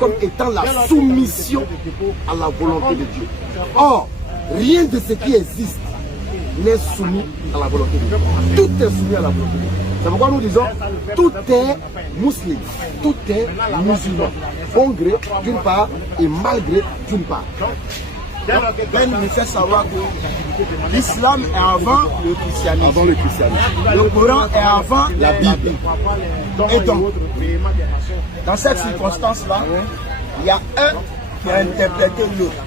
comme étant la soumission à la volonté de Dieu. Or, rien de ce qui existe n'est soumis à la volonté de Dieu. Tout est soumis à la volonté de Dieu. C'est pourquoi nous disons, tout est musulman, tout est musulman. Bon gré d'une part et mal gré d'une part. Ben me fait savoir que l'islam est avant le christianisme. Avant le christianisme. Le Coran est avant La Bible. Et donc, dans cette circonstance-là, il y a un qui a interprété l'autre.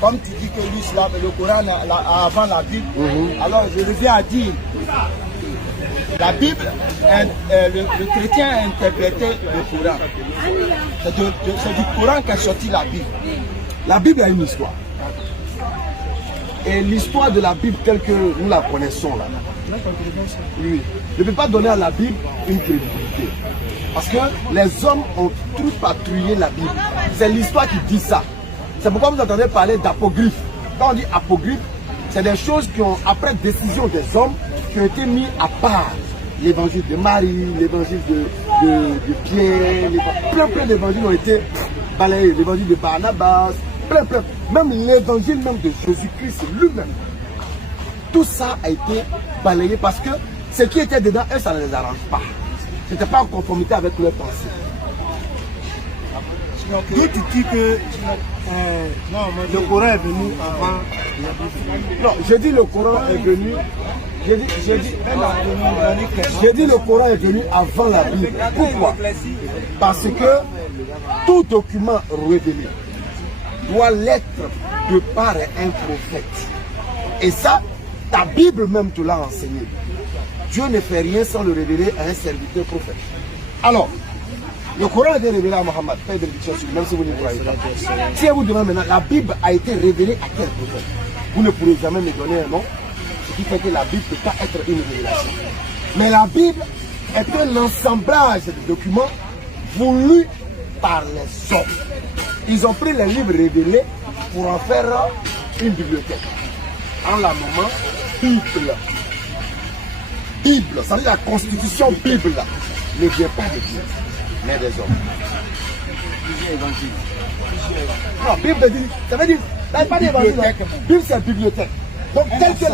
Comme tu dis que l'islam et le Coran est avant la Bible, alors je reviens à dire, la Bible, le chrétien a interprété le Coran. C'est du Coran qu'est sorti la Bible. La Bible a une histoire. Et l'histoire de la Bible telle que nous la connaissons là, oui, je ne peux pas donner à la Bible une crédibilité. Parce que les hommes ont tout patrouillé la Bible. C'est l'histoire qui dit ça. C'est pourquoi vous entendez parler d'apocryphe. Quand on dit apocryphe, c'est des choses qui ont, après décision des hommes, qui ont été mis à part. L'évangile de Marie, l'évangile de Pierre, plein d'évangiles ont été balayés. L'évangile de Barnabas, plein. Même l'évangile même de Jésus-Christ lui-même. Tout ça a été balayé parce que ce qui était dedans, eux, ça ne les arrange pas. Ce n'était pas en conformité avec leurs pensées. D'où tu dis que le Coran est venu avant la Bible? Non, je dis le Coran est venu. Je dis le Coran est venu avant la Bible. Pourquoi? Parce que tout document révélé doit l'être de par un prophète. Et ça, ta Bible même te l'a enseigné. Dieu ne fait rien sans le révéler à un serviteur prophète. Alors, le Coran a été révélé à Mohammed, paix et bénédiction sur lui, même si vous ne croyez pas. Si vous demandez maintenant, la Bible a été révélée à quel prophète? Vous ne pourrez jamais me donner un nom, ce qui fait que la Bible ne peut pas être une révélation. Mais la Bible est un assemblage de documents voulus par les hommes. Ils ont pris les livres révélés pour en faire une bibliothèque. En la nommant Bible. Bible, ça veut dire la constitution Bible ne vient pas de Dieu, mais des hommes. Non, Bible dit, ça veut dire, ça veut pas dire Bible c'est bibliothèque. Donc telle que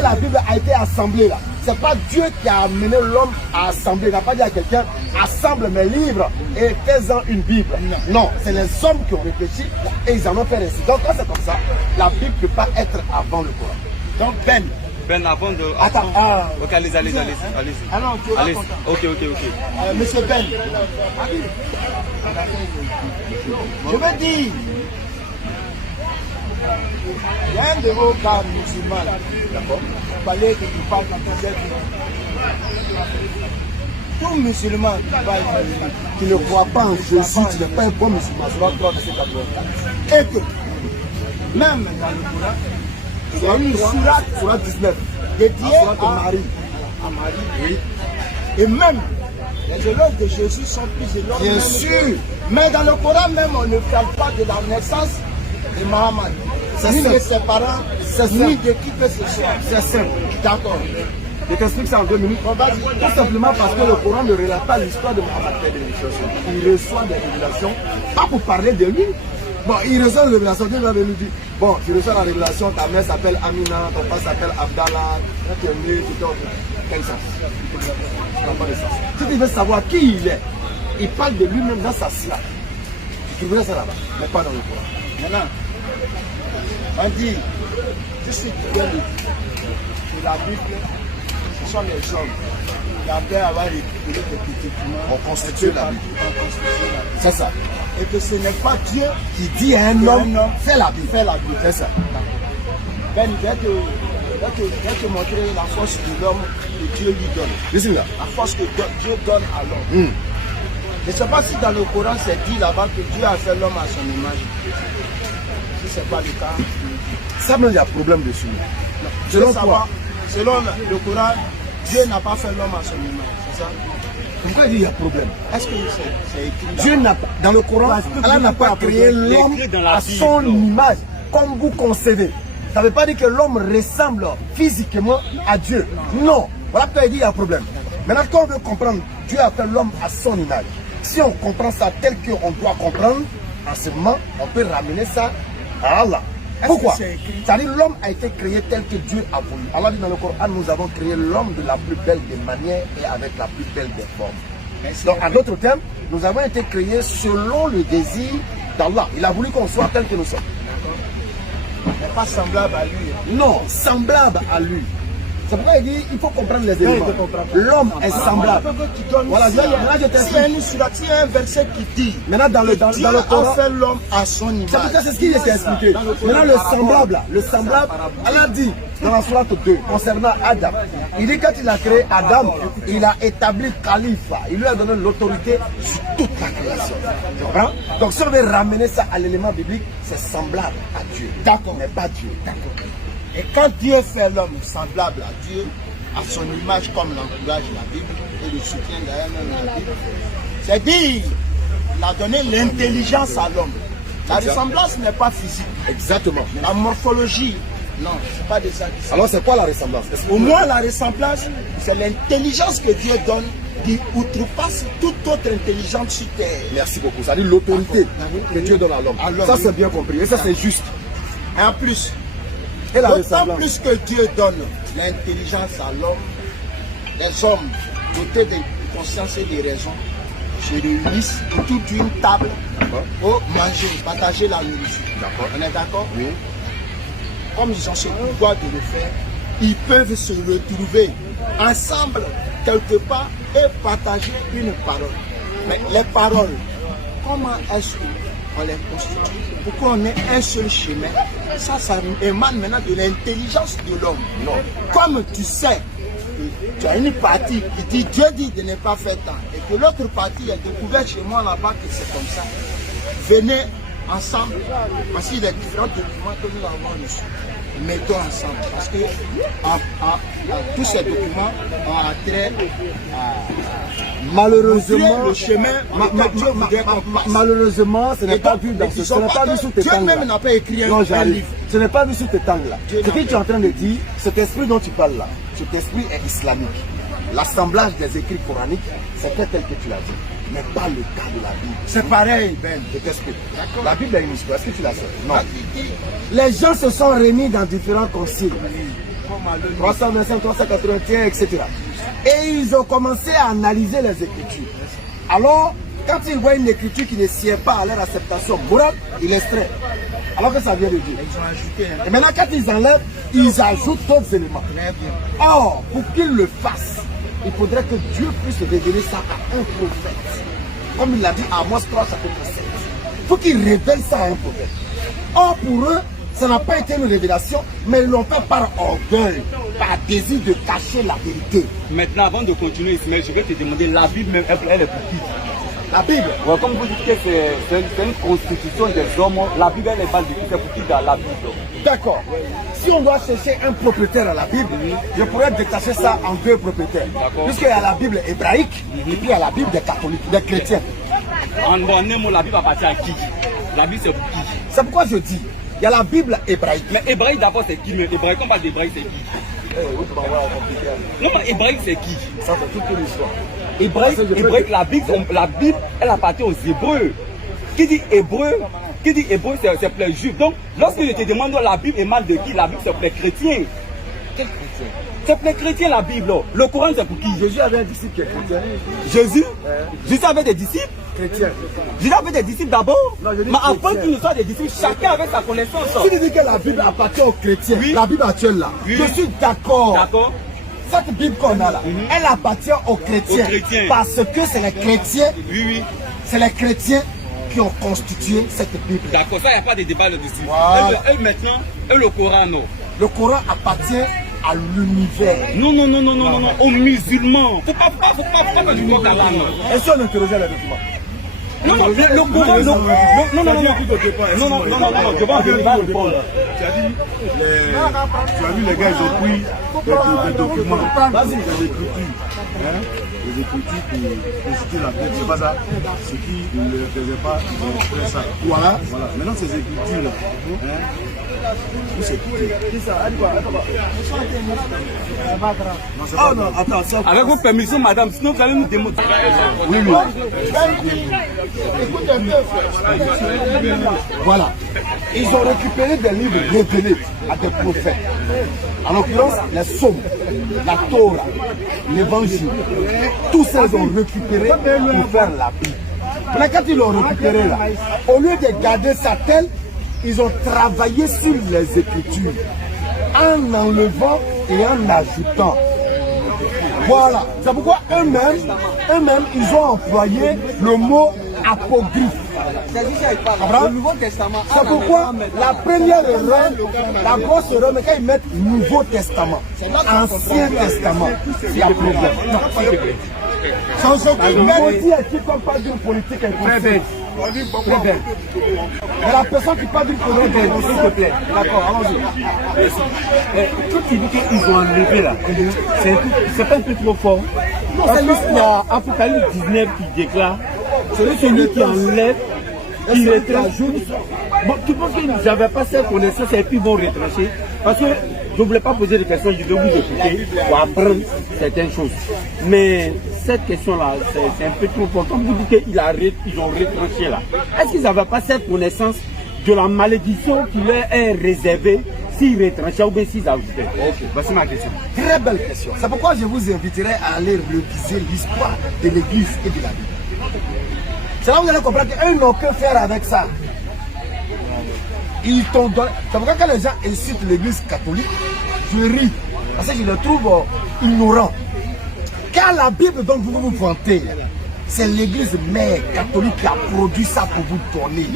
la Bible a été assemblée là, c'est pas Dieu qui a amené l'homme à assembler. Il n'a pas dit à quelqu'un, assemble mes livres et fais-en une Bible. Non, c'est les hommes qui ont réfléchi et ils en ont fait ainsi. Donc quand c'est comme ça, la Bible ne peut pas être avant le Coran. Donc Ben, avant de... Attends, ok, allez-y. Ah non, tu allez. vas Ok. Monsieur Ben, je veux dire, il y a un de vos cas musulmans là, d'accord? Vous parlez que tu parles dans ton cercle. Tout musulman qui ne croit pas en Jésus, tu n'es pas un bon musulman. C'est pas toi, c'est 84. et que, même dans le Coran, il y a une sourate 19. dédiée À Marie. à Marie. Oui. Et même, les éloges de Jésus sont plus éloges. Bien sûr. Mais dans le Coran même, on ne parle pas de la naissance de Mohammed. Ni de ses parents, ni de qui que ce soit. C'est simple. D'accord. Je t'explique ça en 2 minutes. Tout simplement parce que le Coran ne relate pas l'histoire de Mohammed. Il reçoit des révélations, pas pour parler de lui. Bon, il reçoit des révélations. Dieu va venir dire, bon, tu reçois la révélation, ta mère s'appelle Amina, ton père s'appelle Abdallah, tu es né, tu t'es quel sens? Si tu veux savoir qui il est, il parle de lui-même dans sa sira. Tu trouveras ça là-bas, mais pas dans le Coran. Maintenant, on dit, je suis bien de la Bible, ce sont les hommes qui après avoir récupéré des documents, On constitue la Bible. C'est ça. et que ce n'est pas Dieu Qui dit à un homme, fais la Bible. fait la Bible. C'est ça. Ben, je vais te montrer la force de l'homme que Dieu lui donne. Listen là. La force que Dieu donne à l'homme. Je ne sais pas si dans le Coran c'est dit là-bas que Dieu a fait l'homme à son image. Si ce n'est pas le cas, Ça même il y a problème dessus. selon toi, selon le Coran, Dieu n'a pas fait l'homme à son image. C'est ça? Pourquoi il dit il y a problème? Est-ce que c'est écrit là? Dieu n'a pas, dans le Coran, Allah n'a pas créé l'homme à son image, comme vous concevez. Ça ne veut pas dire que l'homme ressemble physiquement à Dieu. Non. Voilà pourquoi il dit il y a un problème. Maintenant, quand on veut comprendre, Dieu a fait l'homme à son image. Si on comprend ça tel qu'on doit comprendre, en ce moment, on peut ramener ça à Allah. Pourquoi? C'est-à-dire l'homme a été créé tel que Dieu a voulu. Allah dit dans le Coran, nous avons créé l'homme de la plus belle des manières et avec la plus belle des formes. Donc en d'autres termes, nous avons été créés selon le désir d'Allah. Il a voulu qu'on soit tel que nous sommes. Mais pas semblable à lui. Non, semblable à lui. C'est pourquoi il dit il faut comprendre les éléments. L'homme est semblable. Voilà, là je t'explique. Il y a un verset qui dit maintenant dans le Coran, fait l'homme à son image. C'est ce qu'il était expliqué. Maintenant le semblable, Allah dit dans la sourate 2 concernant Adam. Il dit quand il a créé Adam, il a établi calife. Il lui a donné l'autorité sur toute la création. Tu comprends? Donc si on veut ramener ça à l'élément biblique, c'est semblable à Dieu. D'accord, mais pas Dieu. D'accord. Et quand Dieu fait l'homme semblable à Dieu, à son image, comme l'encourage la Bible et le soutien d'ailleurs même la Bible, c'est dire, il a donné l'intelligence à l'homme. La ressemblance n'est pas physique. Exactement. La morphologie, non, c'est pas de ça. Alors c'est quoi la ressemblance? Au moins la ressemblance, c'est l'intelligence que Dieu donne qui outrepasse toute autre intelligence sur terre. Merci beaucoup. Ça dit l'autorité que Dieu donne à l'homme. Ça c'est bien compris et ça c'est juste. Et en plus, d'autant plus que Dieu donne l'intelligence à l'homme, les hommes dotés de conscience et de raison se réunissent autour d'une table pour manger, partager la nourriture. On est d'accord? Oui. Comme ils ont ce pouvoir de le faire, ils peuvent se retrouver ensemble quelque part et partager une parole. Mais les paroles, comment est-ce qu'on les constitue? Pourquoi on est un seul chemin? Ça émane maintenant de l'intelligence de l'homme. Non. Comme tu sais que tu as une partie qui dit Dieu dit de ne pas faire tant et que l'autre partie a découvert chez moi là-bas que c'est comme ça. Venez ensemble, parce qu'il y a différents documents que nous avons reçus. Mettons ensemble, parce que tous ces documents ont attrait à malheureusement le chemin malheureusement ce n'est pas vu dans ce n'est pas vu sous tes tangs. Dieu même n'a pas écrit un livre. Ce n'est pas vu sous tes tangs là. Ce que tu es en train de dire, cet esprit dont tu parles là, cet esprit est islamique. L'assemblage des écrits coraniques, c'est tel que tu l'as dit, mais pas le cas de la Bible. C'est pareil, Ben. Je t'explique. La Bible a une histoire, est-ce que tu la sais? Non. Les gens se sont réunis dans différents conciles. 325, 381, etc. Et ils ont commencé à analyser les Écritures. Alors, quand ils voient une écriture qui ne sied pas à leur acceptation morale, ils extraient. Alors que ça vient de Dieu. Ils ont ajouté. Et maintenant, quand ils enlèvent, ils ajoutent d'autres éléments. Très bien. Or, pour qu'ils le fassent, il faudrait que Dieu puisse révéler ça à un prophète. Comme il l'a dit à Amos 3, chapitre 7. Il faut qu'il révèle ça à un prophète. Or, pour eux, ça n'a pas été une révélation, mais ils l'ont fait par orgueil, par désir de cacher la vérité. Maintenant, avant de continuer, Ismaël, je vais te demander, la Bible même, elle est pour qui? La Bible, Ouais, comme vous dites que c'est une constitution des hommes, la Bible elle est pas de qui, c'est pour qui dans la Bible? d'accord. Si on doit chercher un propriétaire à la Bible, je pourrais détacher ça en deux propriétaires. Puisqu'il y a la Bible hébraïque et puis il y a la Bible des catholiques, des chrétiens. En un mot, la Bible appartient à qui? La Bible c'est pour qui? C'est pourquoi je dis, il y a la Bible hébraïque. Mais hébraïque d'abord c'est qui? Mais hébraïque, on parle d'hébraïque c'est qui? Non, mais hébraïque c'est qui? Ça fait toute une histoire. Hébraïque, la Bible, elle appartient aux Hébreux. Qui dit Hébreu, c'est pour les Juifs. Donc, lorsque je te demande la Bible émane de qui? La Bible c'est pour les chrétiens. Quel chrétien? C'est pour les chrétiens la Bible. Le Coran c'est pour qui? Jésus avait un disciple qui est chrétien. Jésus avait des disciples. Chrétien. Jésus avait des disciples d'abord. Non, je dis Mais avant chrétien. qu'il ne soit des disciples, chacun avait sa connaissance. Si tu dis que la Bible appartient aux chrétiens, Oui. la Bible actuelle là, Oui. je suis d'accord. D'accord? Cette Bible qu'on a là, elle appartient aux chrétiens. Aux chrétiens. Parce que c'est les chrétiens, Oui. c'est les chrétiens qui ont constitué cette Bible. D'accord, ça, il n'y a pas de débat là-dessus. Voilà. Et maintenant, le Coran, non. Le Coran appartient à l'univers. Non, aux musulmans. Faut pas faire du coq à l'âne. Est-ce qu'on interrogeait les documents? Non, je vais en venir à répondre. Tu as vu les gars, ils ont pris des documents, des écritures. Les écritures pour citer la tête, c'est pas ça. Ceux qui ne le faisaient pas, ils ont fait ça. Voilà. Maintenant, ces écritures-là, avec vos permissions, madame, sinon vous allez nous démontrer. Oui. Voilà. Ils ont récupéré des livres révélés à des prophètes. En l'occurrence, les psaumes, la Torah, l'évangile. Tout ça, ils ont récupéré pour faire la Bible. Mais quand ils l'ont récupéré là, au lieu de garder ça tel, ils ont travaillé sur les Écritures en enlevant et en ajoutant. Voilà. C'est pourquoi eux-mêmes, ils ont employé le mot apocryphe. C'est pourquoi la première erreur, la grosse erreur, mais quand ils mettent Nouveau Testament, Ancien Testament, il y a problème. Sans aucun maudit est-il comme pas d'une politique inconsciente. Mais la personne qui parle d'une politique inconsciente, s'il te plaît. D'accord, allons-y. Quand tu dis qu'ils ont enlevé là, c'est pas un peu trop fort. Parce qu'il y a Apocalypse 19 qui déclare, c'est celui qui enlève, qui retranche. Bon, tu penses qu'ils n'avaient pas cette connaissance et puis ils vont retrancher? Parce que je ne voulais pas poser de questions, je vais vous écouter pour apprendre certaines choses. Mais cette question-là, c'est un peu trop fort. Comme vous dites qu'ils ont retranché là. Est-ce qu'ils n'avaient pas cette connaissance de la malédiction qui leur est réservée s'ils retranchaient ou bien s'ils ajoutaient? Ok, voici ma question. Très belle question. C'est pourquoi je vous inviterai à aller réviser l'histoire de l'Église et de la Bible. C'est là où vous allez comprendre qu'eux n'ont que faire avec ça. Ils t'ont donné. C'est pourquoi quand les gens incitent l'Église catholique, je ris. Parce que je les trouve ignorants. Car la Bible dont vous vous vantez, c'est l'Église mère catholique qui a produit ça pour vous donner.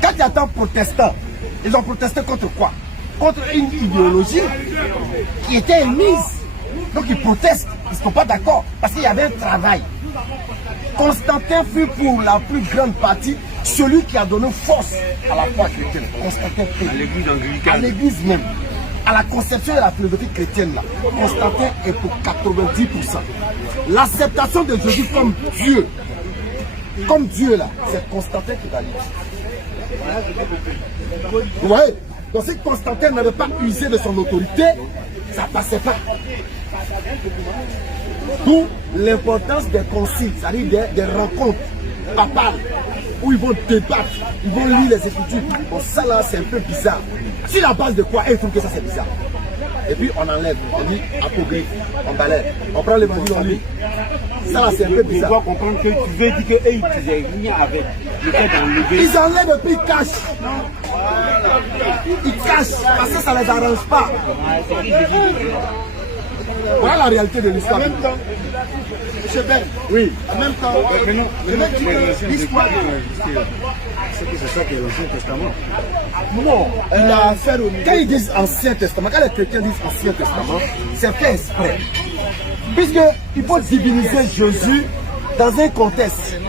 Quand il y a tant de protestants, ils ont protesté contre quoi? Contre une idéologie qui était émise. Donc ils protestent, ils ne sont pas d'accord parce qu'il y avait un travail. Constantin fut pour la plus grande partie celui qui a donné force à la foi chrétienne. Constantin fut à l'église même, à la conception de la philosophie chrétienne là. Constantin est pour 90%. L'acceptation de Jésus comme Dieu là, c'est Constantin qui va lire. Ouais. Donc si Constantin n'avait pas usé de son autorité, ça ne passait pas. D'où l'importance des conciles, c'est-à-dire des rencontres papales, où ils vont débattre, ils vont lire les Écritures. Bon, ça là, c'est un peu bizarre. Sur la base de quoi ils trouvent que ça c'est bizarre. Et puis on enlève, on dit apocryphe, on balaye, on prend l'évangile, on lit. Ça là, c'est un peu bizarre. Je dois comprendre que tu veux dire qu'eux, ils ne faisaient rien avec le fait d'enlever. Ils enlèvent et puis ils cachent. Ils cachent parce que ça ne les arrange pas. Voilà la réalité de l'histoire. En même temps, M. Ben, oui. En même temps, l'histoire. C'est que c'est ça qui est l'Ancien Testament. Non, il a affaire au niveau. Quand ils disent Ancien Testament, quand les chrétiens disent Ancien Testament, c'est fait exprès. Puisqu'il faut diviniser Jésus dans un contexte.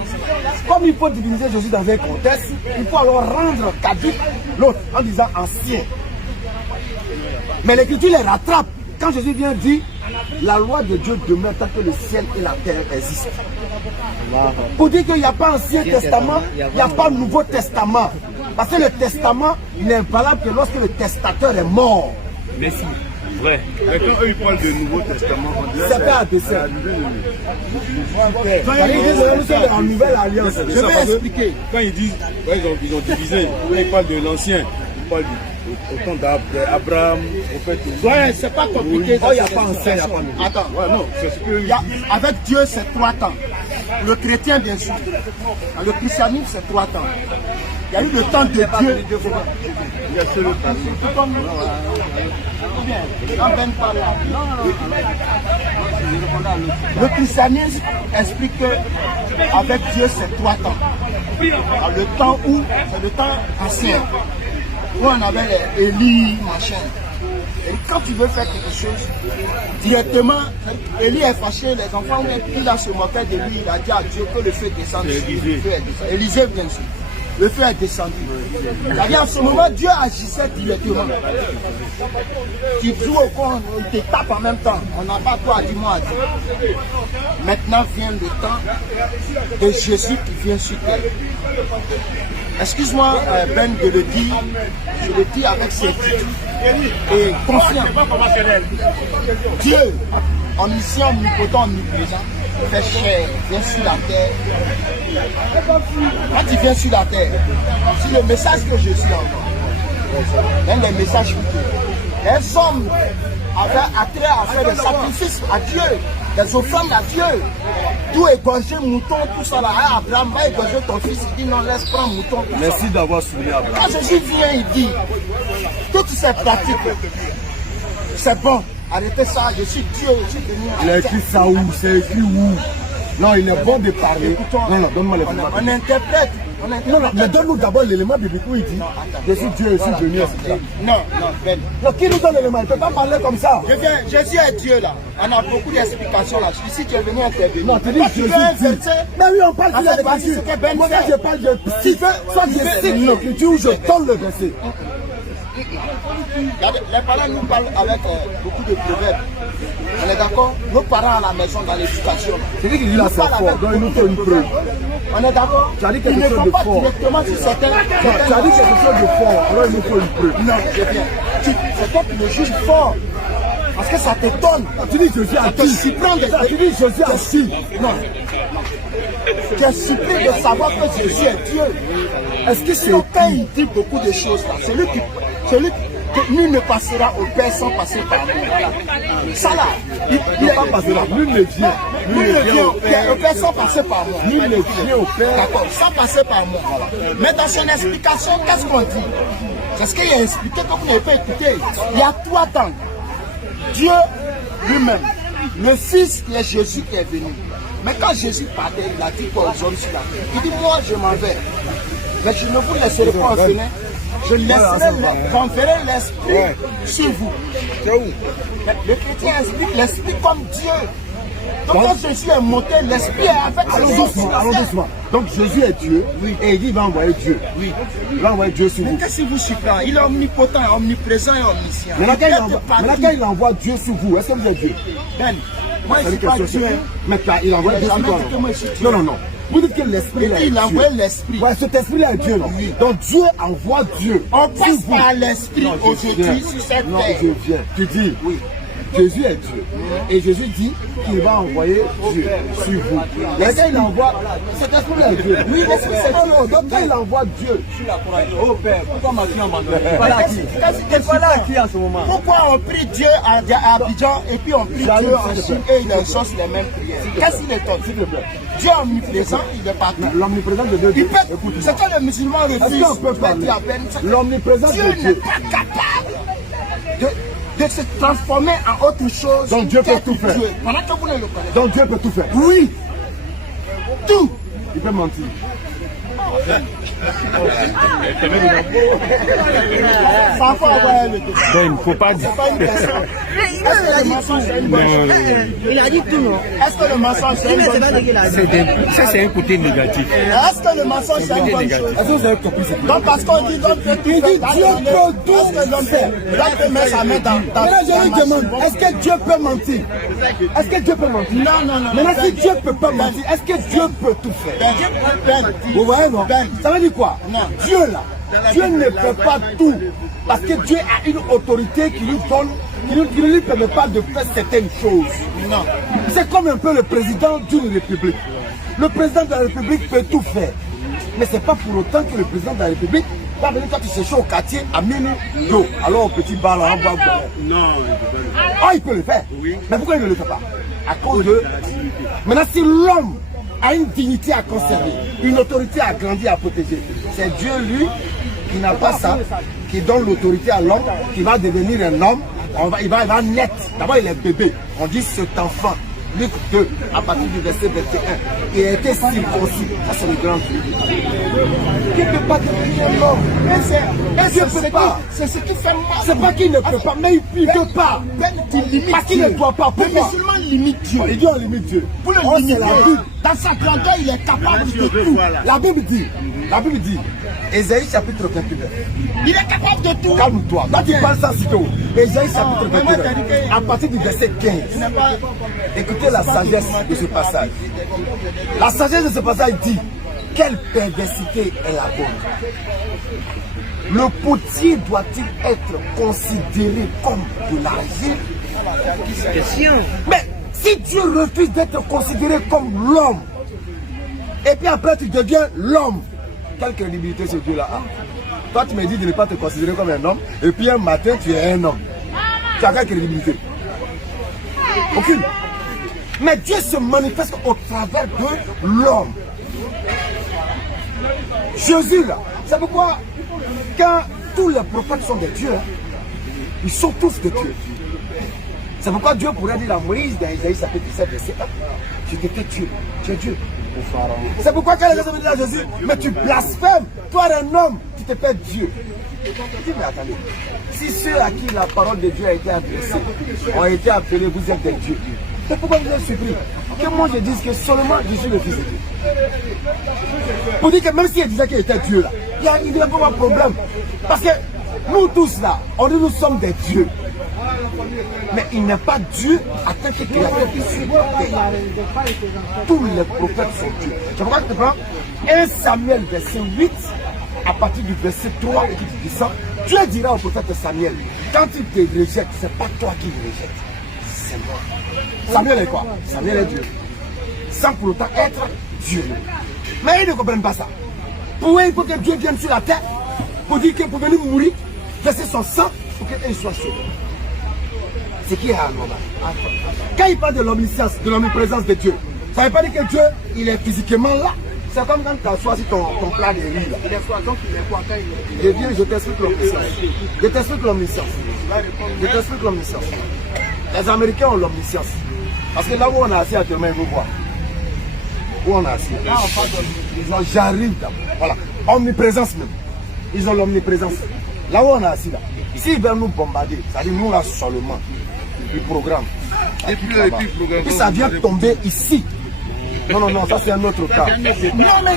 Comme il faut diviniser Jésus dans un contexte, il faut alors rendre caduc l'autre en disant ancien. Mais l'Écriture les rattrape. Quand Jésus vient dire, la loi de Dieu demeure tant que le ciel et la terre existent. Pour dire qu'il n'y a pas Ancien Testament, il n'y a pas Nouveau Testament. Parce que le testament n'est valable que lorsque le testateur est mort. Merci. Vrai. Mais quand eux ils parlent de Nouveau Testament, c'est pas c'est la nouvelle alliance. Je vais expliquer. Quand ils disent, ils ont divisé, ils parlent de l'ancien, ils parlent au temps d'Abraham, au fait. Ouais, c'est pas compliqué. Oh, il n'y a pas ancien, il n'y a pas nouveau. Attends, Ouais, non, c'est ce que. avec Dieu, c'est 3 temps. Le chrétien, bien sûr. Dans le christianisme, c'est 3 temps. Il y a eu le temps de Dieu. Il y a que le temps. Le christianisme explique qu'avec Dieu, c'est 3 temps. Alors, le temps où, c'est le temps ancien, où on avait les Élie, machin. Et quand tu veux faire quelque chose, directement, Élie est fâché, les enfants, il a se moqué de lui, il a dit à Dieu que le feu descende. Élisée, bien sûr. Le feu est descendu. C'est-à-dire, en ce moment, Dieu agissait directement. Tu joues au con, on te tape en même temps. On n'a pas toi à dire, moi à dire. Maintenant vient le temps de Jésus qui vient sur terre. Excuse-moi, Ben, de le dire, je le dis avec certitude et confiant. Dieu, omniscient, omnipotent, omniprésent, fait chair, vient sur la terre. Quand il vient sur la terre, c'est le message que Jésus envoie. L'un des messages que les hommes avaient attrait à faire des sacrifices à Dieu, des offrandes à Dieu. Tout égorger mouton, tout ça là. Abraham va égorger ton fils, il dit non, laisse prendre mouton. Merci d'avoir souligné Abraham. Quand Jésus vient, il dit, toutes ces pratiques, c'est bon, arrêtez ça, je suis Dieu, je suis venu. Il a écrit ça où? C'est écrit où? Non, il est bon de parler. Non, non, donne-moi les éléments. On interprète. Non, non, mais donne-nous d'abord l'élément biblique où il dit je suis Dieu, je suis venu, etc. Non, non, Ben. Non, qui nous donne l'élément? Il ne peut pas parler comme ça. Jésus est Dieu là. On a beaucoup d'explications là. Ici, tu es venu intervenir. Non, tu dis Jésus dit. Mais oui, on parle de l'écriture. Moi, je parle de. Si tu veux, soit je cite l'écriture ou je donne le verset. Les parents nous parlent avec beaucoup de proverbes. On est d'accord? Nos parents à la maison, dans l'éducation. C'est lui qui dit là, c'est fort. Donc, il nous faut une preuve. On est d'accord? Tu as dit Ils quelque ne chose font de pas fort. directement sur certains. Tu as dit quelque chose de fort. Alors, il nous faut une preuve. Non, c'est bien. C'est toi qui le juges fort. Parce que ça t'étonne. Tu dis Jésus a dit. Tu dis Jésus a dit. Non. Tu es surpris de savoir que Jésus est Dieu. Est-ce que c'est quand il dit beaucoup de choses là, celui que nul ne passera au Père sans passer par moi. Voilà. Ça là, il n'est pas passé là. Nul ne vient. Nul ne vient au Père sans passer par moi. Nul ne vient au Père. D'accord, sans passer par moi. Mais dans son explication, qu'est-ce qu'on dit? C'est ce qu'il a expliqué que vous n'avez pas écouté. Il y a 3 temps. Dieu lui-même, le Fils qui est Jésus qui est venu. Mais quand Jésus partait, il a dit quoi aux hommes sur la terre? Il dit, moi je m'en vais. Mais je ne vous laisserai pas enfermer. J'enverrai l'Esprit sur vous. Le chrétien explique l'Esprit comme Dieu. Donc quand Jésus est monté, l'Esprit est avec Allons doucement, allons doucement. Donc Jésus est Dieu, oui. Et il dit il va envoyer Dieu. Oui. Il va envoyer Dieu sur vous. Mais qu'est-ce qui vous surprend? Il est omnipotent, omniprésent et omniscient. Maintenant quand il envoie Dieu sur vous, est-ce que vous êtes Dieu? Ben, moi je suis pas Dieu. Mais il envoie Dieu sur toi. Non, non, non. Vous dites que l'Esprit est Dieu. Il envoie l'Esprit. Ouais, cet Esprit-là est Dieu, non? Oui. Donc Dieu envoie Dieu. On passe par l'Esprit aujourd'hui sur cette terre. Non, je viens. Tu dis, oui. Jésus est Dieu. Et Jésus dit qu'il va envoyer Dieu sur vous. Mais quand il envoie, cet esprit-là est Dieu. Oui, l'esprit c'est Dieu. Donc quand il envoie Dieu, Oh Père, pourquoi ma fille abandonne? C'est pas là qui en ce moment. Pourquoi on prie Dieu à Abidjan et puis on prie Dieu en Chine et il exauce les mêmes prières? Qu'est-ce qu'il est ton? S'il te plaît. Dieu est omniprésent, il est partout. L'omniprésence de Dieu. C'est quand le musulman refuse. L'omniprésence de Dieu n'est Dieu. pas capable de se transformer en autre chose. Donc Dieu peut tout faire. Pendant que vous ne le connaissez. Donc Dieu peut tout faire. Oui. Tout. Il peut mentir. Ça faut avoir le débat. Ben, il ne faut pas dire. C'est pas une question. Est-ce que le mensonge c'est une bonne chose? Il a dit tout, non? Est-ce que le mensonge c'est une bonne chose? Ça, c'est un côté négatif. Est-ce que le mensonge c'est une bonne chose? Est-ce que vous avez compris ce qu'il dit? Donc parce qu'on dit donc que Il dit Dieu peut tout faire. L'homme peut mettre sa main dans Maintenant je lui demande, est-ce que Dieu peut mentir? Est-ce que Dieu peut mentir? Non, non, non. Maintenant si Dieu ne peut pas mentir, est-ce que Dieu peut tout faire? Vous voyez non? Ça veut dire quoi? Non. Dieu là, Dieu ne peut pas tout. Parce que Dieu a une autorité qui lui donne, qui ne lui permet pas de faire certaines choses. Non. C'est comme un peu le président d'une république. Le président de la république peut tout faire. Mais ce n'est pas pour autant que le président de la république va venir quand il se chaud au quartier à minuit d'eau. Alors au petit bar là, on va boire. Non, Ah, il peut le faire. Oui. Mais pourquoi il ne le fait pas? À cause de... Maintenant, si l'homme a une dignité à conserver, une autorité à grandir, à protéger, c'est Dieu, lui, qui n'a pas ça, qui donne l'autorité à l'homme, qui va devenir un homme, il va naître. D'abord, il est bébé. On dit cet enfant Luc 2, à partir du verset 21, il a été circoncis. Ça, c'est le grand Dieu. Dieu ne peut pas devenir l'homme. Dieu ne peut pas. C'est ce qui fait mal. C'est pas qu'il ne peut pas, mais il ne peut pas. Parce qu'il ne doit pas. Le Pourquoi? musulman limite Dieu. Il dit on limite Dieu. Pour le Oh, limiter, c'est la Bible. dans sa grandeur, il est capable de tout. La Bible dit, Ésaïe chapitre 29. Il est capable de tout. Calme-toi. Quand tu parles sans citer, Ésaïe chapitre 29, à partir du verset 15, écoutez la sagesse de ce passage. La sagesse de ce passage dit, quelle perversité est la bonne. Le potier doit-il être considéré comme de l'argile? Mais si Dieu refuse d'être considéré comme l'homme, et puis après tu deviens l'homme, quelle crédibilité ce Dieu-là a? Toi tu me dis de ne pas te considérer comme un homme, et puis un matin tu es un homme. Tu as quelle crédibilité? Aucune. Mais Dieu se manifeste au travers de l'homme. Jésus là, c'est pourquoi quand tous les prophètes sont des dieux, ils sont tous des dieux. C'est pourquoi Dieu pourrait dire à Moïse dans Isaïe chapitre 17, verset 1, je te fais Dieu, tu es Dieu. C'est pourquoi quand les gens me disent à Jésus, mais tu blasphèmes, toi un homme, tu te fais Dieu. Je dis, mais attendez, si ceux à qui la parole de Dieu a été adressée ont été appelés, vous êtes des dieux, c'est pourquoi vous êtes surpris que moi je dise que seulement je suis le fils de Dieu. Pour dire que même s'il disait qu'il était Dieu là, il n'y a pas de problème. Parce que nous tous là, on dit nous sommes des dieux. Mais il n'est pas Dieu en tant que créateur de cieux. Tous les prophètes sont Dieu. Je crois que tu prends 1 Samuel verset 8, à partir du verset 3 et qui dit ça, Dieu dira au prophète Samuel, quand il te rejette, ce n'est pas toi qui le rejette, c'est moi. Samuel est quoi? Samuel est Dieu. Sans pour autant être Dieu. Mais ils ne comprennent pas ça. Pour eux, il faut que Dieu vienne sur la terre pour dire qu'il peut venir mourir, verser son sang pour qu'il soit sauvé. C'est qui est anormal. Quand il parle de l'omniscience, de l'omniprésence de Dieu, ça ne veut pas dire que Dieu, il est physiquement là. C'est comme quand tu as choisi ton plat de riz. Là. Je viens, je t'explique l'omniscience. Je t'explique l'omniscience. Je t'explique l'omniscience. Les Américains ont l'omniscience. Parce que là où on est assis actuellement, ils vous voient. Où on est assis. Ils ont, j'arrive d'abord. Voilà. Omniprésence même. Ils ont l'omniprésence. Là où on est assis là. S'ils veulent nous bombarder, ça dit nous là seulement. Le programme. Et puis ça vient tomber ici. Non, non, non, ça c'est un autre cas. Non, mais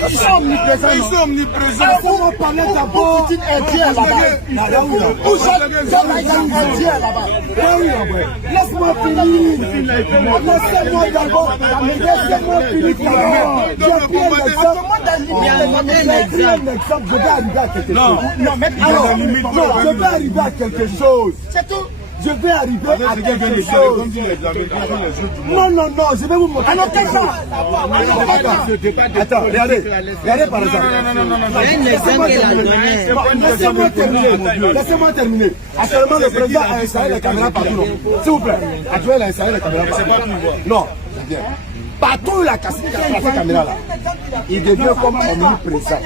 ils sont omniprésents. Ils sont omniprésents. On va parler d'abord. Poutine est Dieu là-bas. Où est Dieu là-bas. Laisse-moi finir. Laissez-moi d'abord. Laissez-moi finir d'abord. J'ai pris un exemple. Je vais arriver à quelque chose. Non, mais alors, je vais arriver à quelque chose. C'est tout. Je vais arriver à quelque chose. Non, non, non, je vais vous montrer. Alors, quel ça? Attends, regardez. Regardez par exemple. Laissez-moi terminer. Laissez-moi terminer. Actuellement, le président a installé les caméras partout. S'il vous plaît. Actuellement, il a installé les caméras partout. Non, c'est bien. Partout la caméra là, il devient comme omniprésent.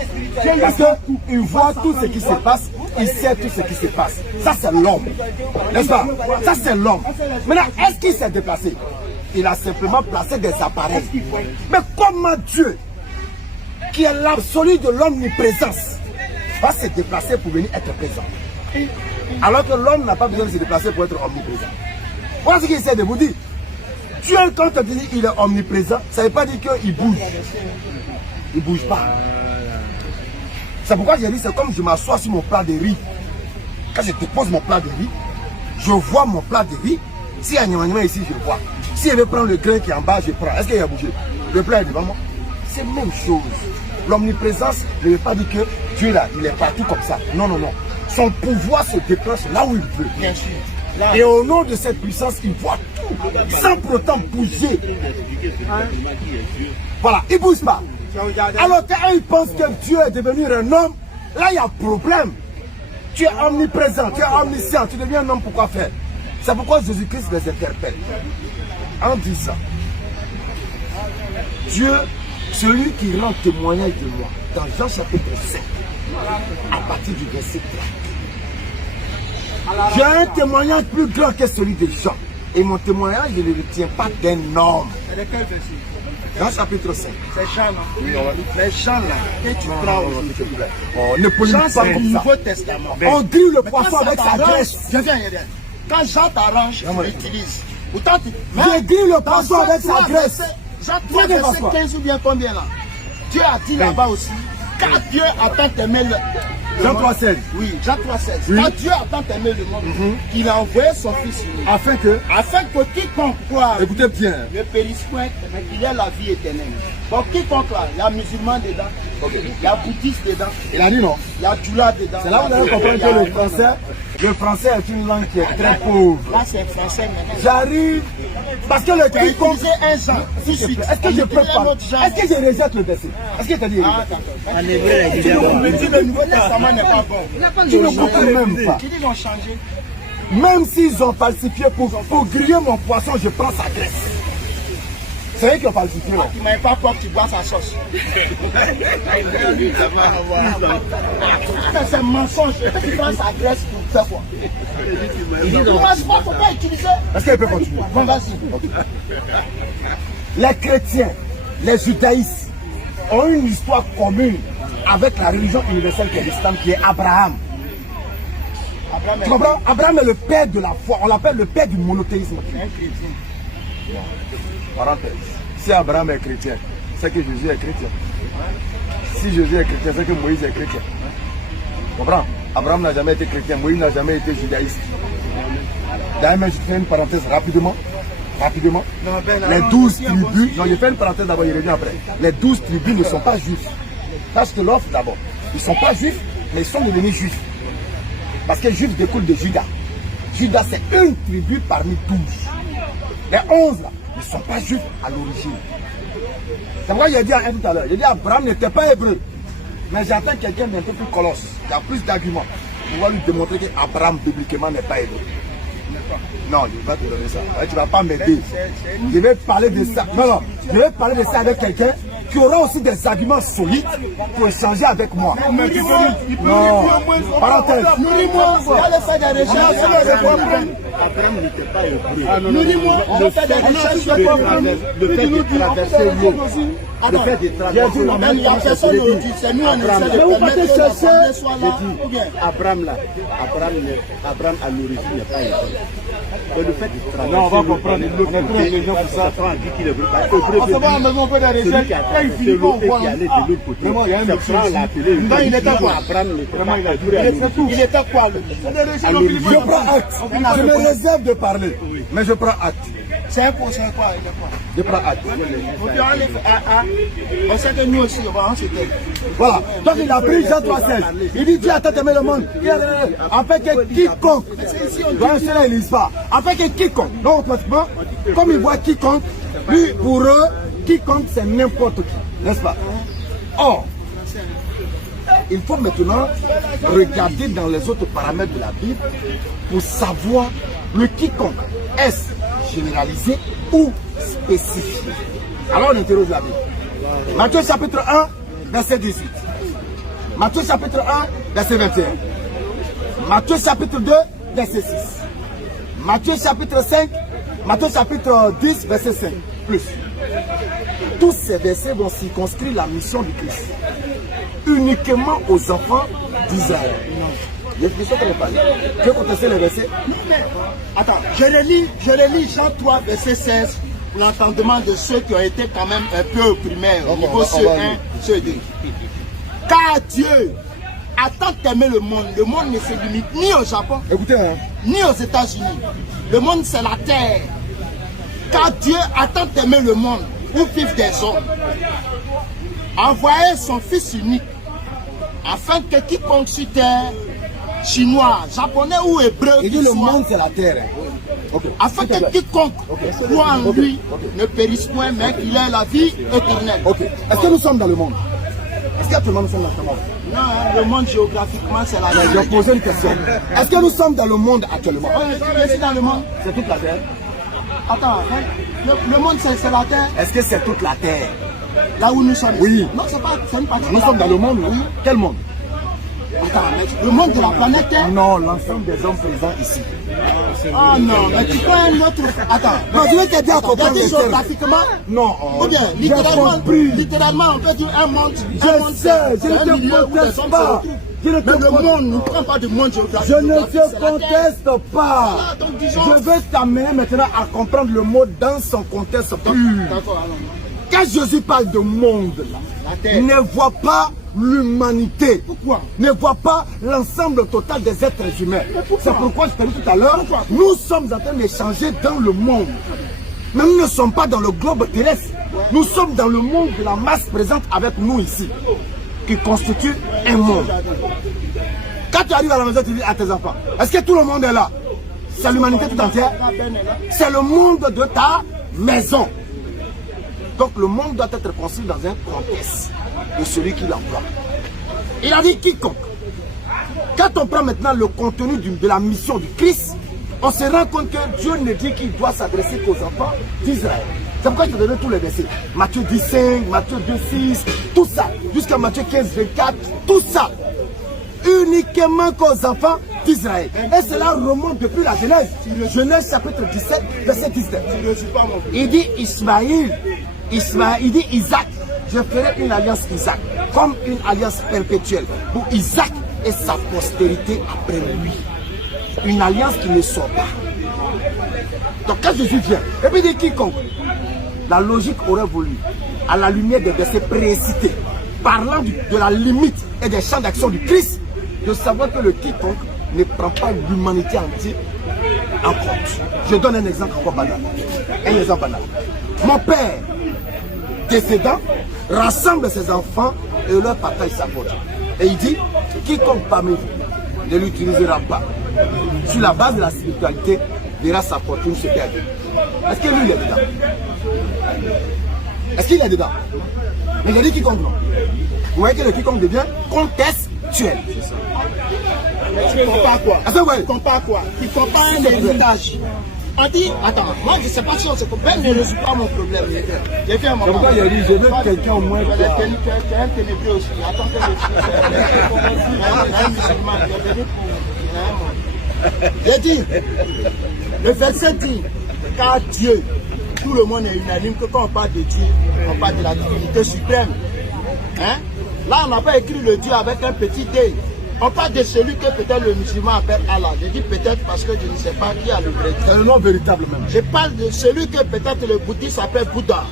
Parce qu'il voit tout ce qui se passe, il sait tout ce qui se passe. Ça c'est l'homme. N'est-ce pas? Ça c'est l'homme. Maintenant, est-ce qu'il s'est déplacé? Il a simplement placé des appareils. Mais comment Dieu, qui est l'absolu de l'omniprésence, va se déplacer pour venir être présent? Alors que l'homme n'a pas besoin de se déplacer pour être omniprésent. Voilà ce qu'il essaie de vous dire. Dieu, quand on dit qu'il est omniprésent, ça ne veut pas dire qu'il bouge. Il ne bouge pas. C'est pourquoi j'ai dit, c'est comme je m'assois sur mon plat de riz. Quand je dépose mon plat de riz, je vois mon plat de riz. S'il y a un animal ici, je vois. Si je veux prendre le grain qui est en bas, je prends. Est-ce qu'il a bougé? Le plat est devant moi. C'est la même chose. L'omniprésence ne veut pas dire que Dieu là, il est partout comme ça. Non, non, non. Son pouvoir se déclenche là où il veut. Bien sûr. Et au nom de cette puissance, il voit tout, sans pour autant bouger. Voilà, il ne bouge pas. Alors quand il pense que Dieu est devenu un homme, là il y a problème. Tu es omniprésent, tu es omniscient, tu deviens un homme, pourquoi faire? C'est pourquoi Jésus-Christ les interpelle. En disant, Dieu, celui qui rend témoignage de moi, dans Jean chapitre 7, à partir du verset 3. J'ai un témoignage plus grand que celui de Jean. Et mon témoignage, je ne le tiens pas d'un homme. C'est de quel verset? Dans chapitre 5. C'est Jean là. Les gens là, que tu prends aujourd'hui. Oh, ne polémique Jean, pas c'est le comme ça. Nouveau Testament. On grille le Mais poisson quand ça avec sa t'arrange, graisse. je viens. Quand Jean t'arrange, tu l'utilises. Pourtant, Je grille le poisson avec sa graisse. Jean 3, verset 15 ou bien combien là? Dieu a dit là-bas aussi, quand Dieu a tant aimé le Jean monde. 3,16. Oui, Jean 3,16. Oui. Quand Dieu a tant aimé le monde, qu'il a envoyé son Fils unique, Afin que, afin que quiconque croit écoutez bien, ne périsse point, mais qu'il ait la vie éternelle. Donc quiconque là, il y a musulman dedans, il y a bouddhiste dedans, il a dit non. il y a djoula dedans. C'est là où vous allez comprendre que le français est une langue qui est très pauvre. Là c'est français maintenant. J'arrive, parce que le Tu as quiconque... utilisé un Jean, tout de suite. Est-ce que je peux pas? Est-ce que je rejette le verset? Est-ce que tu as dit? Ah, d'accord. En hébreu, il dit le Nouveau Testament n'est pas bon. Tu ne comprends même pas. Tu dis qu'ils ont changé. Même s'ils ont falsifié pour griller mon poisson, je prends sa graisse. C'est eux qui ont falsifié là. Tu ne m'as pas peur que tu bois sa sauce. C'est un mensonge. Tu prends sa graisse pour faire quoi? Il ne faut pas utiliser. Est-ce qu'elle peut continuer? Bon, vas-y. Les chrétiens, les judaïstes ont une histoire commune avec la religion universelle qui est l'islam, qui est Abraham. Tu comprends? Abraham est le père de la foi. On l'appelle le père du monothéisme. Parenthèse. Si Abraham est chrétien, c'est que Jésus est chrétien. Si Jésus est chrétien, c'est que Moïse est chrétien. Tu comprends? Abraham n'a jamais été chrétien, Moïse n'a jamais été judaïste. D'ailleurs, je fais une parenthèse rapidement. Les 12 tribus, non, je fais une parenthèse d'abord, je reviens après. Les 12 tribus ne sont pas juifs. Ça, je te l'offre d'abord. Ils ne sont pas juifs, mais ils sont devenus juifs. Parce que juif découle de Judas. Judas, c'est une tribu parmi 12. Les 11 là, ils ne sont pas juifs à l'origine. C'est pourquoi j'ai dit à un tout à l'heure, j'ai dit Abraham n'était pas hébreu. Mais j'attends quelqu'un d'un peu plus colosse, qui a plus d'arguments, pour lui démontrer qu'Abraham bibliquement n'est pas hébreu. Non, je ne vais pas te donner ça. Tu ne vas pas m'aider. Je vais parler de ça. Non, je vais parler de ça avec quelqu'un qui aura aussi des arguments solides pour échanger avec moi. Non, parenthèse. Nourris-moi, on va faire des recherches. Abraham n'était pas hébreu. Nourris-moi, on va faire des recherches. Le fait de traverser l'eau. Le fait de traverser l'eau. Même la personne nous dit, c'est nous on essaie de permettre que l'assemblée soit là. Ou bien Abraham là, Abraham à l'origine n'est pas hébreu. Et le fait de traverser Non, on va comprendre. Les gens pour ça. ça dit qu'il est hébreu. On se voit à la maison, on fait des Celui qui a recherches. Quand il traversé finit, l'eau on et voit. qui allait de l'autre côté. Vraiment, il y a un C'est monsieur Abraham ici. l'a appelé. Non, il était quoi? Abraham n'était Vraiment, il a pas hébreu. il était quoi lui? Je prends acte. Je me réserve de parler. Mais je prends acte. C'est un quoi? Il est quoi? Je prends acte. On sait que nous aussi, on s'était. Voilà. Donc il a pris Jean 3,16. Il dit Dieu a tant aimé le monde. Afin que quiconque. Dans ce là, il ne lise pas. Afin que quiconque. Donc automatiquement, comme il voit quiconque, lui, pour eux, quiconque c'est n'importe qui. N'est-ce pas? Or, il faut maintenant regarder dans les autres paramètres de la Bible pour savoir le quiconque. Est-ce généralisé ou spécifié? Alors on interroge la Bible. Matthieu chapitre 1, verset 18. Matthieu chapitre 1, verset 21. Matthieu chapitre 2, verset 6. Matthieu chapitre 5, Matthieu chapitre 10, verset 5. Plus. Tous ces versets vont circonscrire la mission du Christ. Uniquement aux enfants d'Israël. Les questions qu'on a parlé. Tu veux contester les versets? Attends, je relis Jean 3, verset 16, pour l'entendement de ceux qui ont été quand même un peu opprimés au niveau CE1, CE2. Car Dieu a tant aimé le monde ne se limite ni au Japon, Écoutez, hein. ni aux États-Unis. Le monde, c'est la terre. Car Dieu a tant aimé le monde où vivent des hommes, envoyé son Fils unique, afin que quiconque sur terre, chinois, japonais ou hébreu, Il dit le monde c'est la terre. Hein. Okay. afin que quiconque croit en lui ne périsse point, mais qu'il ait la vie éternelle. Ok. Est-ce que nous sommes dans le monde? Est-ce qu'actuellement nous sommes dans le monde? Non, le monde géographiquement, c'est la Je vais poser une question. Est-ce que nous sommes dans le monde actuellement? Je suis dans le monde. C'est toute la terre. Attends, hein, le monde, c'est la terre. Est-ce que c'est toute la terre? Là où nous sommes. Oui. Non, c'est pas, c'est une partie. Nous sommes dans le monde, oui. Quel monde? Attends, mais le monde de la planète Terre. Non, l'ensemble des hommes présents ici. Ah non, mais tu prends un autre. Attends, Non, je vais t'aider à comprendre. géographiquement. Non, Ou bien, j'ai compris. littéralement, on peut dire un monde. Je sais, je ne te conteste pas. Je ne te Mais le conteste- monde, ne prend pas de monde géographique. Je ne C'est la te Terre. conteste pas. Voilà, donc disons- Je vais t'amener maintenant à comprendre le mot dans son contexte pur. D'accord, allons. Quand Jésus parle de monde, là, La terre. ne voit pas l'humanité. Pourquoi? Ne voit pas l'ensemble total des êtres humains. C'est pourquoi je t'ai dit tout à l'heure, nous sommes en train d'échanger dans le monde. Mais nous ne sommes pas dans le globe terrestre. Nous sommes dans le monde de la masse présente avec nous ici, qui constitue un monde. Quand tu arrives à la maison, tu dis à tes enfants, est-ce que tout le monde est là? C'est l'humanité tout entière. C'est le monde de ta maison. Donc le monde doit être construit dans un contexte de celui qui l'emploie. Il a dit quiconque. Quand on prend maintenant le contenu de la mission du Christ, on se rend compte que Dieu ne dit qu'il doit s'adresser qu'aux enfants d'Israël. C'est pourquoi je te donne tous les versets. Matthieu 10:5, Matthieu 2:6, tout ça. Jusqu'à Matthieu 15:24, tout ça. Uniquement qu'aux enfants d'Israël. Et cela remonte depuis la Genèse. Genèse chapitre 17, verset 19. Il dit Ismaël, il dit Isaac. Je ferai une alliance Isaac, comme une alliance perpétuelle pour Isaac et sa postérité après lui. Une alliance qui ne sort pas. Donc quand Jésus vient, et puis il dit quiconque, la logique aurait voulu, à la lumière des versets précités, parlant de la limite et des champs d'action du Christ, de savoir que le quiconque ne prend pas l'humanité entière en compte. Je donne un exemple encore banal. Un exemple banal. Mon père, décédant, rassemble ses enfants et leur partage sa fortune. Et il dit, quiconque parmi vous ne l'utilisera pas, sur la base de la spiritualité, verra sa fortune se perdre. Est-ce que lui, il est dedans? Est-ce qu'il est dedans? Mais il a dit quiconque non. Vous voyez que le quiconque devient contextuel. Tu compares quoi? Ah, ça, ouais. Tu compares quoi? Tu compares un héritage. On dit, attends, moi je ne sais pas si on se comprend, ne résout pas mon problème. J'ai fait un moment. Pourquoi il a dit, je veux quelqu'un au moins Tu qui a- es un ténébreux aussi. Attends que j'ai dit, le verset dit, car Dieu, tout le monde est unanime que quand on parle de Dieu, on parle de la divinité suprême. Hein? Là, on n'a pas écrit le Dieu avec un petit D. On parle de celui que peut-être le musulman appelle Allah. Je dis peut-être parce que je ne sais pas qui a le vrai. C'est le nom véritable même. Je parle de celui que peut-être le bouddhiste appelle Bouddha.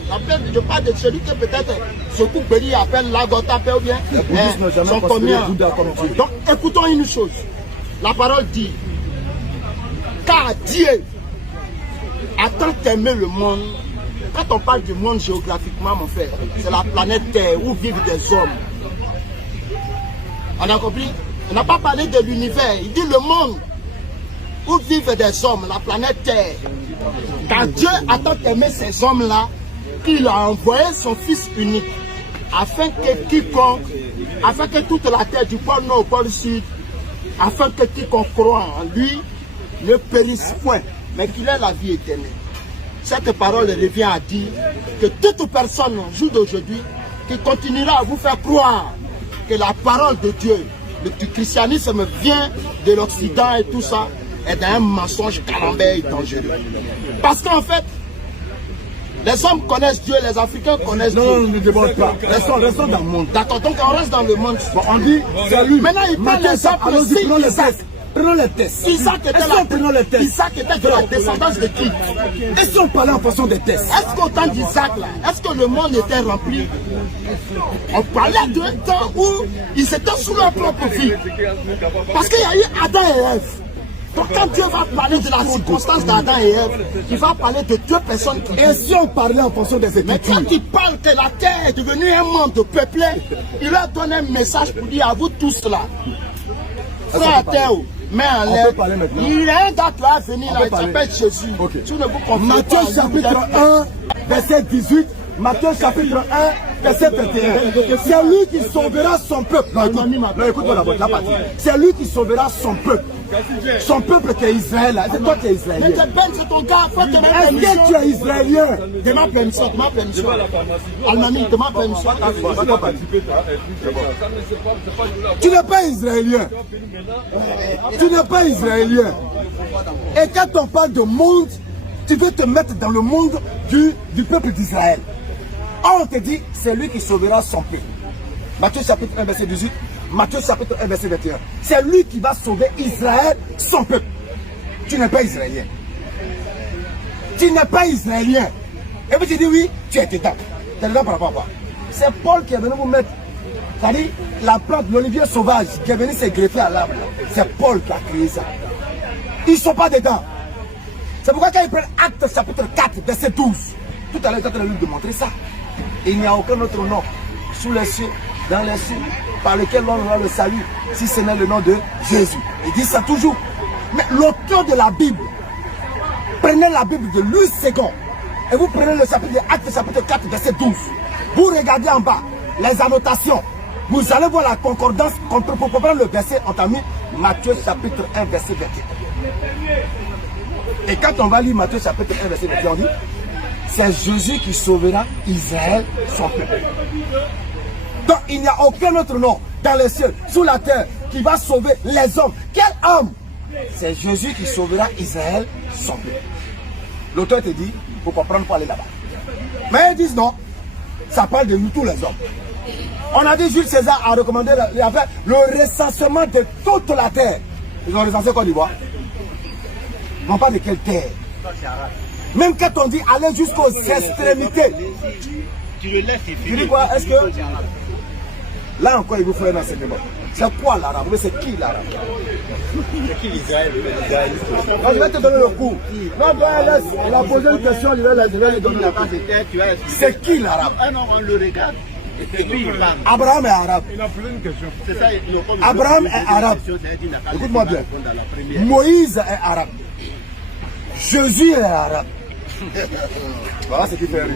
Je parle de celui que peut-être Sokou Beli appelle Lagota ou bien bouddhistes n'ont jamais son considéré commun. Bouddha comme Dieu. Donc écoutons une chose. La parole dit, car Dieu a tant aimé le monde. Quand on parle du monde géographiquement, mon frère, c'est la planète Terre où vivent des hommes. On a compris? On n'a pas parlé de l'univers. Il dit le monde où vivent des hommes, la planète Terre. Car Dieu a tant aimé ces hommes-là qu'il a envoyé son Fils unique afin que quiconque, afin que toute la terre du pôle nord au pôle sud, afin que quiconque croit en lui ne périsse point, mais qu'il ait la vie éternelle. Cette parole revient à dire que toute personne au jour d'aujourd'hui qui continuera à vous faire croire que la parole de Dieu, du christianisme vient de l'Occident et tout ça, est un mensonge camembert et dangereux. Parce qu'en fait, les hommes connaissent Dieu, les Africains connaissent Non, Dieu. ne déborde pas. Restons dans le monde. D'accord, donc on reste dans le monde. Bon, on dit, c'est lui. Maintenant, il parle l'exemple Allons-y, aussi. prenons les tests. Prenons les tests. Isaac était, Est-ce qu'on prenons les tests? Isaac était de la descendance de qui? Et si on parlait en fonction des tests? Est-ce qu'au temps d'Isaac, là, est-ce que le monde était rempli? On parlait d'un temps où ils étaient sous leur propre vie. Parce qu'il y a eu Adam et Ève. Donc quand Dieu va parler de la circonstance d'Adam et Ève, il va parler de deux personnes qui... Et si on parlait en fonction des Mais écritures? quand il parle que la terre est devenue un monde peuplé, il leur donne un message pour dire à vous tous là, frère à terre, mais en On l'air, peut parler maintenant. il y a un gars qui va venir On là, peut il parler. s'appelle Jésus. Ok. Tu ne vous confiez Matthieu pas à lui, chapitre vous êtes- 1, verset 18. Matthieu chapitre 1, verset 21. C'est lui qui sauvera son peuple. Non, écoute-moi d'abord, la partie. C'est lui qui sauvera son peupe. Son peuple qui est Israël. C'est toi qui es israélien. Mais c'est ton gars, faut te mettre Est-ce que tu es israélien? Demande permission. Almami, demande permission. Tu n'es pas israélien. Tu n'es pas israélien. Et quand on parle de monde, tu veux te mettre dans le monde du peuple d'Israël. On te dit, c'est lui qui sauvera son peuple. Matthieu chapitre 1, verset 18. Matthieu chapitre 1, verset 21. C'est lui qui va sauver Israël, son peuple. Tu n'es pas israélien. Tu n'es pas israélien. Et puis tu dis oui, tu es dedans. Tu es dedans par rapport à quoi? C'est Paul qui est venu vous mettre. C'est-à-dire la plante, l'olivier sauvage qui est venu se greffer à l'arbre. C'est Paul qui a créé ça. Ils ne sont pas dedans. C'est pourquoi quand ils prennent Actes chapitre 4, verset 12, tout à l'heure, quand on a lui démontrer ça, il n'y a aucun autre nom sous les cieux, dans les cieux, par lequel on aura le salut, si ce n'est le nom de Jésus. Il dit ça toujours. Mais l'auteur de la Bible, prenez la Bible de Louis II et vous prenez le chapitre de Actes chapitre 4, verset 12. Vous regardez en bas les annotations. Vous allez voir la concordance pour comprendre le verset. On t'a mis Matthieu chapitre 1, verset 21. Et quand on va lire Matthieu chapitre 1, verset 21, on dit c'est Jésus qui sauvera Israël, son peuple. Donc il n'y a aucun autre nom dans les cieux, sous la terre, qui va sauver les hommes. Quel homme? C'est Jésus qui sauvera Israël, son peuple. L'auteur te dit, il faut comprendre pour aller là-bas. Mais ils disent non, ça parle de nous tous les hommes. On a dit Jules César a recommandé le recensement de toute la terre. Ils ont recensé Côte d'Ivoire. Non pas de quelle terre. Même quand on dit aller jusqu'aux extrémités. Tu dis quoi? Est-ce que là encore il vous faut un enseignement? C'est quoi l'arabe? Mais c'est qui l'arabe? C'est qui l'Israël? Je vais te donner le coup. Non, il a posé une question, je vais lui donner la réponse. C'est qui l'arabe? Un homme, on le regarde. Et puis il parle. Abraham est arabe. Il a posé une question. C'est ça, Abraham est arabe. Écoute-moi bien. Moïse est arabe. Jésus est arabe. Voilà ce qui fait rire.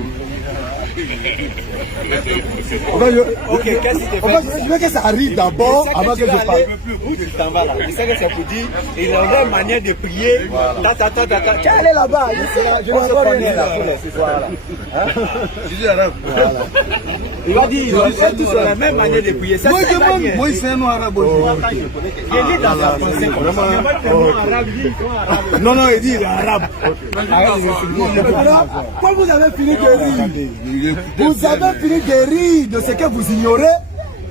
Ok, qu'est-ce qui te fait? Je veux que ça arrive d'abord avant que je parle. Tu t'en vas là. Je sais que c'est pour dire, il a une manière de prier. Elle est là-bas. Je vais encore rien là. Je dis arabe. Il va dire, ils ont fait tous la même manière de prier. Moi, c'est un nom arabe. Il est dans sa pensée comme ça. Non, il dit il est arabe. Quand vous avez fini de rire, vous avez fini de rire de ce que vous ignorez,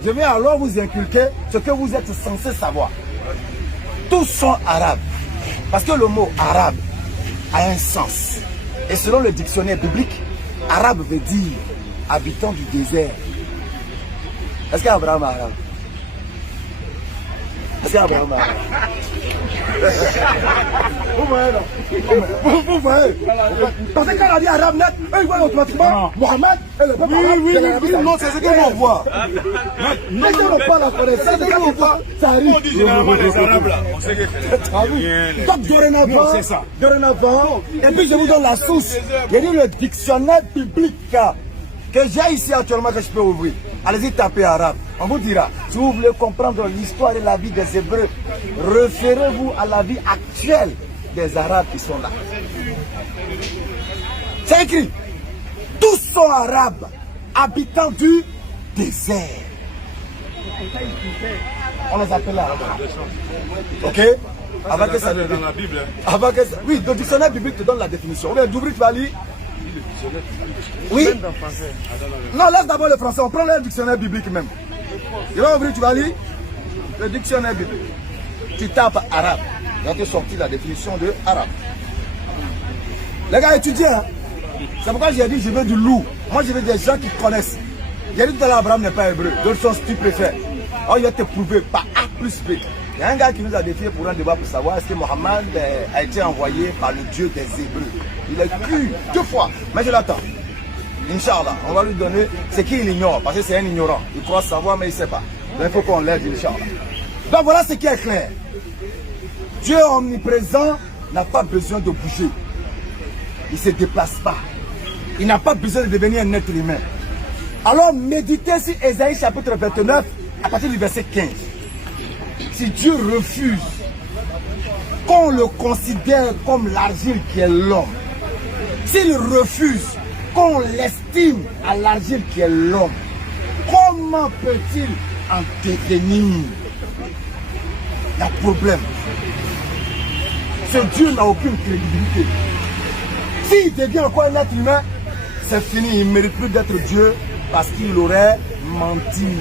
je vais alors vous inculquer ce que vous êtes censé savoir. Tous sont arabes. Parce que le mot arabe a un sens. Et selon le dictionnaire biblique, arabe veut dire habitant du désert. Est-ce qu'Abraham est arabe? Est-ce qu'Abraham est arabe? Vous voyez? Parce que quand on dit arabe net, eux ils voient automatiquement Mohamed et le peuple arabe. Oui, non, c'est ce que l'on voit. Mais quand on parle à connaissance, c'est ce que l'on voit, ça arrive. On dit généralement les arabes là, on sait que c'est donc dorénavant, et puis je vous donne la source. Il y a le dictionnaire biblique que j'ai ici actuellement que je peux ouvrir. Allez-y, tapez arabe. On vous dira, si vous voulez comprendre l'histoire et la vie des Hébreux, référez-vous à la vie actuelle des Arabes qui sont là. C'est écrit. Tous sont arabes, habitants du désert. On les appelle arabes. Ok? Avant que ça dans la Bible. Avant que ça... Oui, le dictionnaire biblique te donne la définition. On vient d'ouvrir, tu vas lire. Oui. Non, laisse d'abord le français. On prend le dictionnaire biblique même. Je vais ouvrir, tu vas lire le dictionnaire biblique. Tu tapes arabe. Il va te sortir la définition de arabe. Les gars, étudiez. Hein? C'est pourquoi j'ai dit je veux du loup. Moi, je veux des gens qui connaissent. J'ai dit tout à l'heure, Abraham n'est pas hébreu. D'autres sont stupéfaits. Oh, il va te prouver par A plus B. Il y a un gars qui nous a défié pour un débat pour savoir est-ce que Mohammed a été envoyé par le Dieu des Hébreux. Il a cru 2 fois, mais je l'attends. Inch'Allah, on va lui donner ce qu'il ignore, parce que c'est un ignorant. Il croit savoir, mais il ne sait pas. Donc il faut qu'on l'aide, Inch'Allah. Donc voilà ce qui est clair. Dieu omniprésent n'a pas besoin de bouger. Il ne se déplace pas. Il n'a pas besoin de devenir un être humain. Alors méditez sur Ésaïe chapitre 29 à partir du verset 15. Si Dieu refuse qu'on le considère comme l'argile qui est l'homme, s'il refuse qu'on l'estime à l'argile qui est l'homme, comment peut-il en devenir? Il y a problème. Ce Dieu n'a aucune crédibilité. S'il devient encore un être humain, c'est fini. Il ne mérite plus d'être Dieu parce qu'il aurait menti.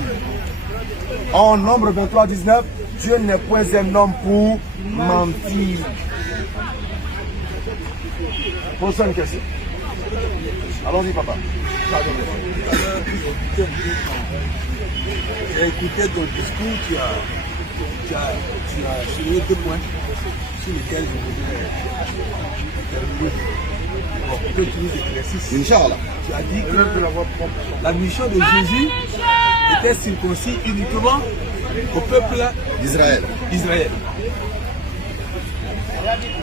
En Nombre 23, 19, Dieu n'est point un homme pour mentir. Pose une question. Allons-y, papa. J'ai écouté ton discours, tu as souligné 2 points sur lesquels je voudrais terminer. Bon, que tu nous éclaircisses. Inch'Allah. Tu as dit que la mission de Jésus était circoncis uniquement au peuple Israël. Israël.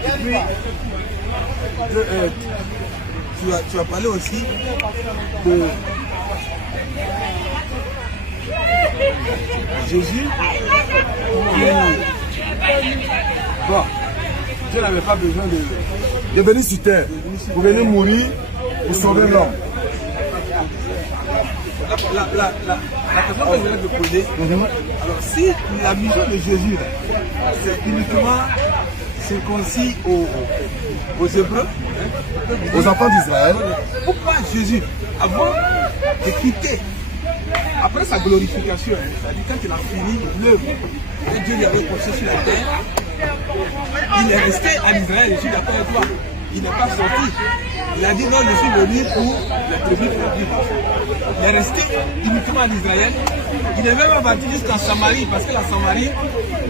Et puis, tu as parlé aussi de Jésus. Bon, Dieu n'avait pas besoin De venir sur terre, pour venir mourir, pour sauver l'homme. La question que je voulais te poser, alors si la mission de Jésus, c'est uniquement circoncis aux Hébreux, Aux enfants d'Israël, pourquoi Jésus, avant de quitter, après sa glorification, c'est-à-dire quand il a fini l'œuvre que Dieu lui avait conçue sur la terre, il est resté en Israël, je suis d'accord avec toi, il n'est pas sorti. Il a dit non, je suis venu pour les tribus perdues. Il est resté uniquement en Israël. Il n'est même pas parti jusqu'en Samarie, parce que la Samarie,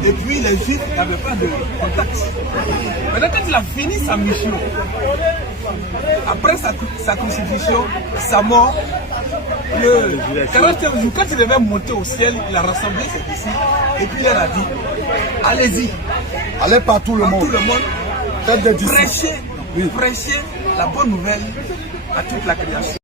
depuis les Juifs, n'avait pas de contact. Maintenant, quand il a fini sa mission, après sa crucifixion, sa mort, le 40e jour, quand il devait monter au ciel, il a rassemblé ses disciples et puis il leur a dit, allez-y, allez par tout le monde. tout le monde, Faites des disciples. prêchez la bonne nouvelle à toute la création.